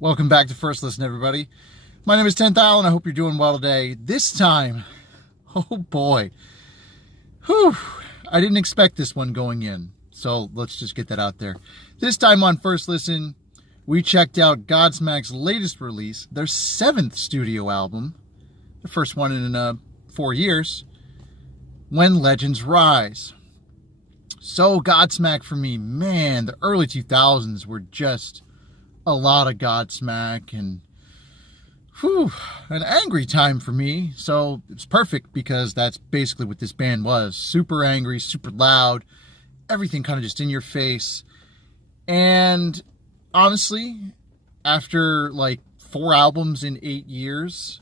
Welcome back to First Listen, everybody. My name is 10th Al, and I hope you're doing well today. This time, oh boy, I didn't expect this one going in, so let's just get that out there. This time on First Listen, we checked out Godsmack's latest release, their 7th studio album, the first one in 4 years, When Legends Rise. So Godsmack for me, man, the early 2000s were just a lot of Godsmack and an angry time for me. So it's perfect because that's basically what this band was. Super angry, super loud, everything kind of just in your face. And honestly, after like 4 albums in 8 years,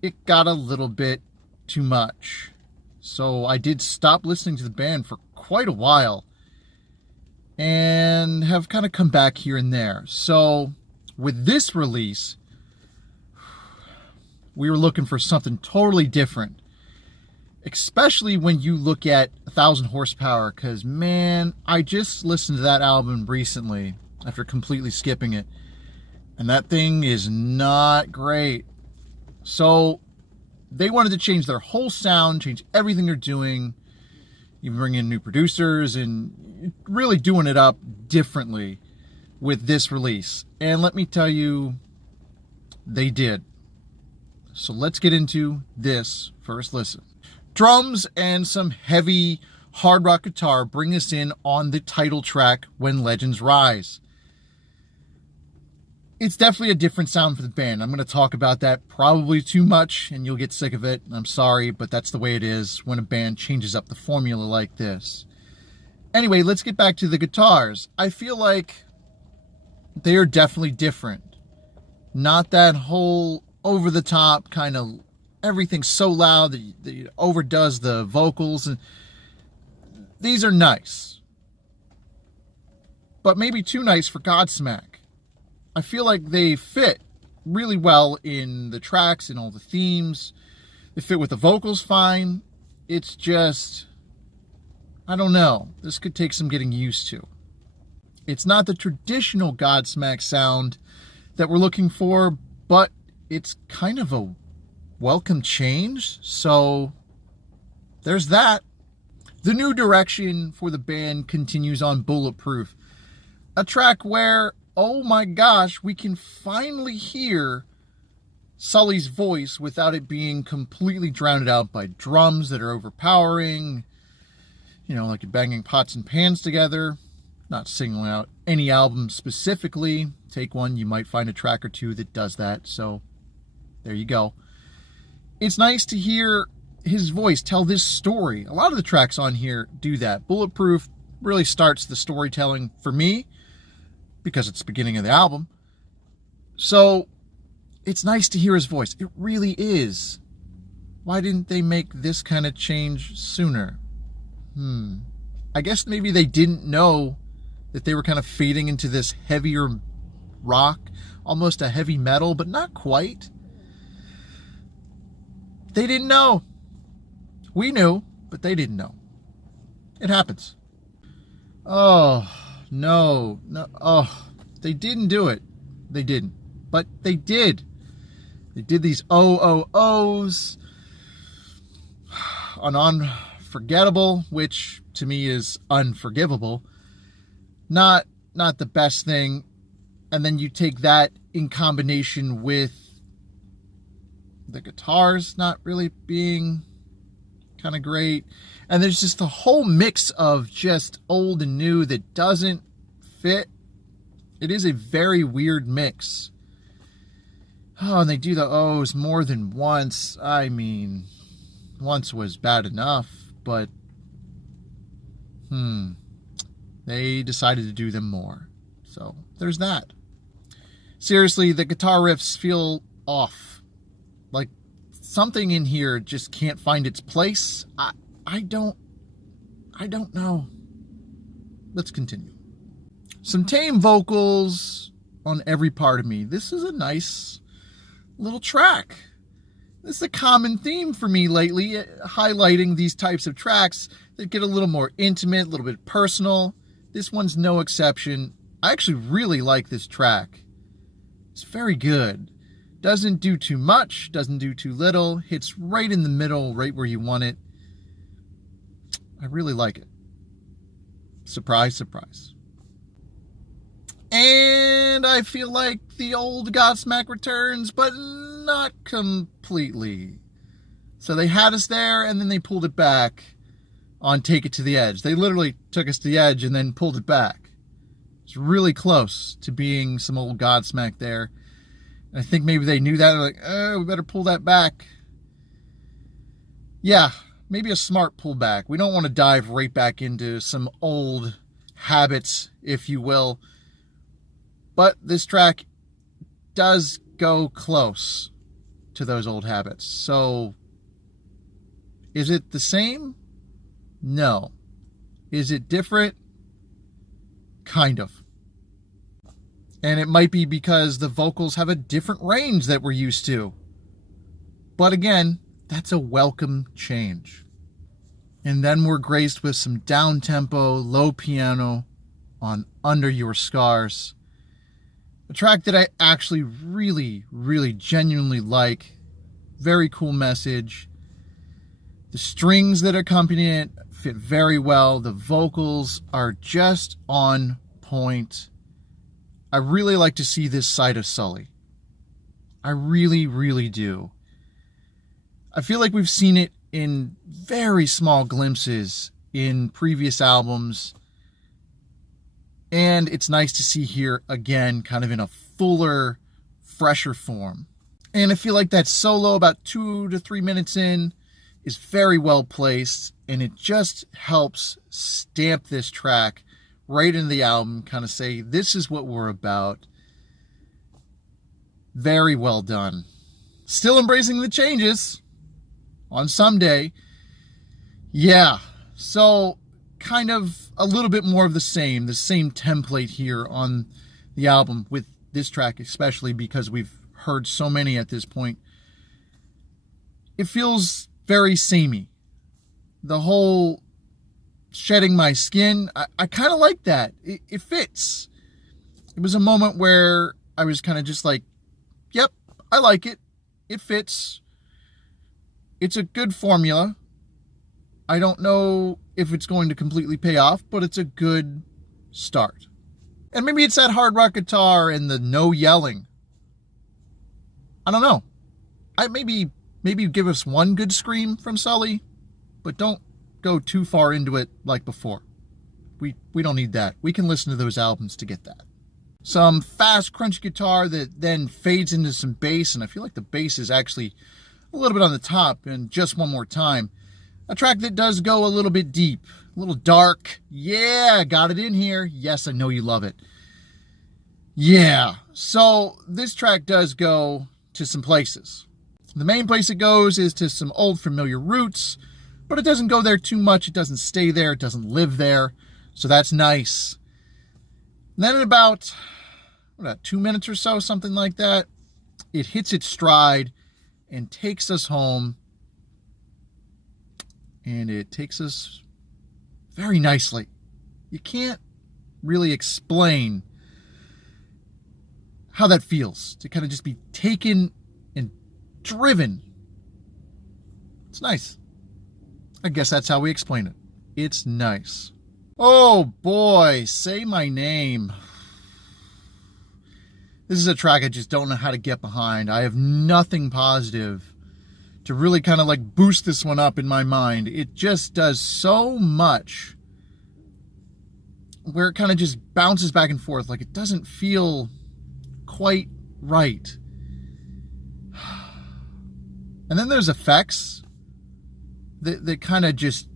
it got a little bit too much. So I did stop listening to the band for quite a while and have kind of come back here and there. So with this release, we were looking for something totally different, especially when you look at 1,000 Horsepower, because man, I just listened to that album recently after completely skipping it, and that thing is not great. So they wanted to change their whole sound, change everything they're doing, even bring in new producers and really doing it up differently with this release. And let me tell you, they did. So let's get into this first listen. Drums and some heavy hard rock guitar bring us in on the title track, When Legends Rise. It's definitely a different sound for the band. I'm going to talk about that probably too much and you'll get sick of it. I'm sorry, but that's the way it is when a band changes up the formula like this. Anyway, let's get back to the guitars. I feel like they are definitely different. Not that whole over-the-top kind of everything so loud that it overdoes the vocals. And these are nice, but maybe too nice for Godsmack. I feel like they fit really well in the tracks and all the themes. They fit with the vocals fine. It's just, I don't know. This could take some getting used to. It's not the traditional Godsmack sound that we're looking for, but it's kind of a welcome change. So there's that. The new direction for the band continues on Bulletproof, a track where, oh my gosh, we can finally hear Sully's voice without it being completely drowned out by drums that are overpowering, like you're banging pots and pans together. Not singling out any album specifically. Take one, you might find a track or two that does that, so there you go. It's nice to hear his voice tell this story. A lot of the tracks on here do that. Bulletproof really starts the storytelling for me, because it's the beginning of the album. So it's nice to hear his voice. It really is. Why didn't they make this kind of change sooner? I guess maybe they didn't know that they were kind of fading into this heavier rock, almost a heavy metal, but not quite. They didn't know. We knew, but they didn't know. It happens. Oh, no, they didn't do it. They didn't, but they did. They did these O's on Unforgettable, which to me is unforgivable. Not the best thing. And then you take that in combination with the guitars not really being kind of great. And there's just a whole mix of just old and new that doesn't fit. It is a very weird mix. Oh, and they do the O's more than once. I mean, once was bad enough, but they decided to do them more. So there's that. Seriously, the guitar riffs feel off. Like something in here just can't find its place. I don't know. Let's continue. Some tame vocals on every part of me. This is a nice little track. This is a common theme for me lately, highlighting these types of tracks that get a little more intimate, a little bit personal. This one's no exception. I actually really like this track. It's very good. Doesn't do too much, doesn't do too little. Hits right in the middle, right where you want it. I really like it. Surprise, surprise. And I feel like the old Godsmack returns, but not completely. So they had us there, and then they pulled it back on Take It to the Edge. They literally took us to the edge and then pulled it back. It's really close to being some old Godsmack there. And I think maybe they knew that. They're like, oh, we better pull that back. Yeah, maybe a smart pullback. We don't want to dive right back into some old habits, if you will. But this track does go close to those old habits. So, is it the same? No. Is it different? Kind of. And it might be because the vocals have a different range that we're used to. But again, that's a welcome change. And then we're graced with some down-tempo, low piano on Under Your Scars. A track that I actually really, really genuinely like. Very cool message. The strings that accompany it fit very well. The vocals are just on point. I really like to see this side of Sully. I really, really do. I feel like we've seen it in very small glimpses in previous albums. And it's nice to see here again, kind of in a fuller, fresher form. And I feel like that solo about 2 to 3 minutes in is very well placed. And it just helps stamp this track right into the album, kind of say, this is what we're about. Very well done. Still embracing the changes on Someday. Yeah, so kind of a little bit more of the same template here on the album with this track, especially because we've heard so many at this point. It feels very samey. The whole shedding my skin, I kind of like that. It fits. It was a moment where I was kind of just like, yep, I like it. It fits. It's a good formula. I don't know if it's going to completely pay off, but it's a good start. And maybe it's that hard rock guitar and the no yelling. I don't know. Maybe give us one good scream from Sully, but don't go too far into it like before. We don't need that. We can listen to those albums to get that. Some fast, crunchy guitar that then fades into some bass, and I feel like the bass is actually a little bit on the top. And just one more time, a track that does go a little bit deep, a little dark. Yeah, got it in here. Yes, I know you love it. Yeah, so this track does go to some places. The main place it goes is to some old familiar roots, but it doesn't go there too much. It doesn't stay there. It doesn't live there. So that's nice. And then in about 2 minutes or so, something like that, it hits its stride and takes us home. And it takes us very nicely. You can't really explain how that feels to kind of just be taken and driven. It's nice. I guess that's how we explain it. It's nice. Oh boy, Say My Name. This is a track I just don't know how to get behind. I have nothing positive to really kind of like boost this one up in my mind. It just does so much where it kind of just bounces back and forth. Like it doesn't feel quite right. And then there's effects that kind of just,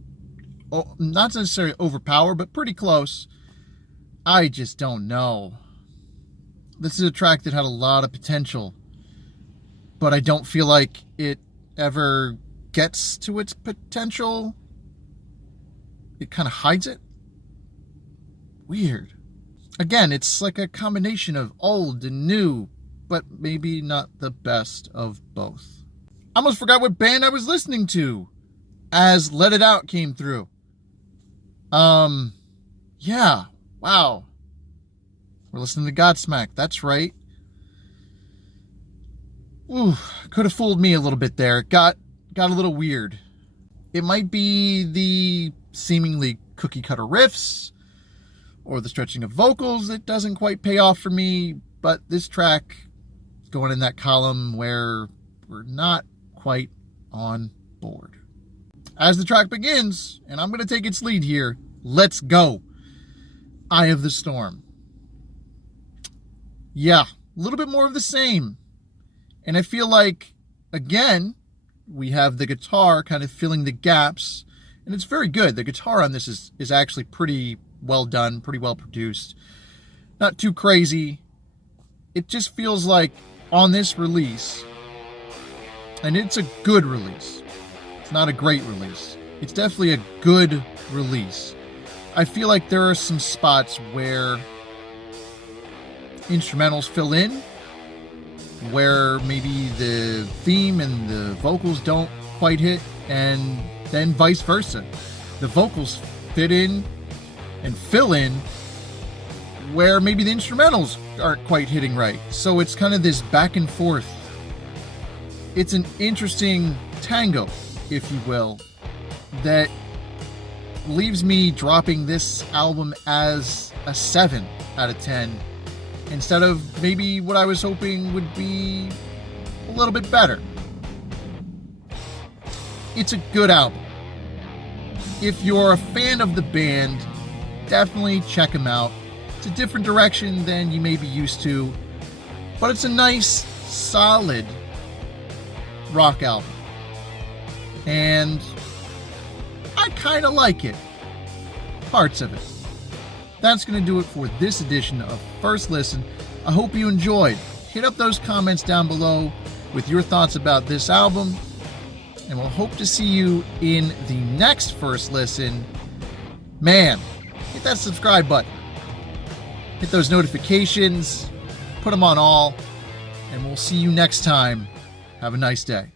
not necessarily overpower, but pretty close. I just don't know. This is a track that had a lot of potential, but I don't feel like it ever gets to its potential. It kind of hides it. Weird. Again, it's like a combination of old and new, but maybe not the best of both. I almost forgot what band I was listening to as Let It Out came through. Yeah, wow. We're listening to Godsmack. That's right. Ooh, could have fooled me a little bit there. Got a little weird. It might be the seemingly cookie-cutter riffs or the stretching of vocals that doesn't quite pay off for me, but this track going in that column where we're not quite on board. As the track begins, and I'm going to take its lead here, let's go. Eye of the Storm. Yeah, a little bit more of the same. And I feel like, again, we have the guitar kind of filling the gaps, and it's very good. The guitar on this is actually pretty well done, pretty well produced. Not too crazy. It just feels like on this release, and it's a good release. It's not a great release. It's definitely a good release. I feel like there are some spots where instrumentals fill in, where maybe the theme and the vocals don't quite hit, and then vice versa. The vocals fit in and fill in where maybe the instrumentals aren't quite hitting right. So it's kind of this back and forth. It's an interesting tango, if you will, that leaves me dropping this album as a 7 out of 10 instead of maybe what I was hoping would be a little bit better. It's a good album. If you're a fan of the band, definitely check them out. It's a different direction than you may be used to, but it's a nice, solid rock album. And I kind of like it. Parts of it. That's going to do it for this edition of First Listen. I hope you enjoyed. Hit up those comments down below with your thoughts about this album, and we'll hope to see you in the next First Listen. Man, hit that subscribe button. Hit those notifications. Put them on all. And we'll see you next time. Have a nice day.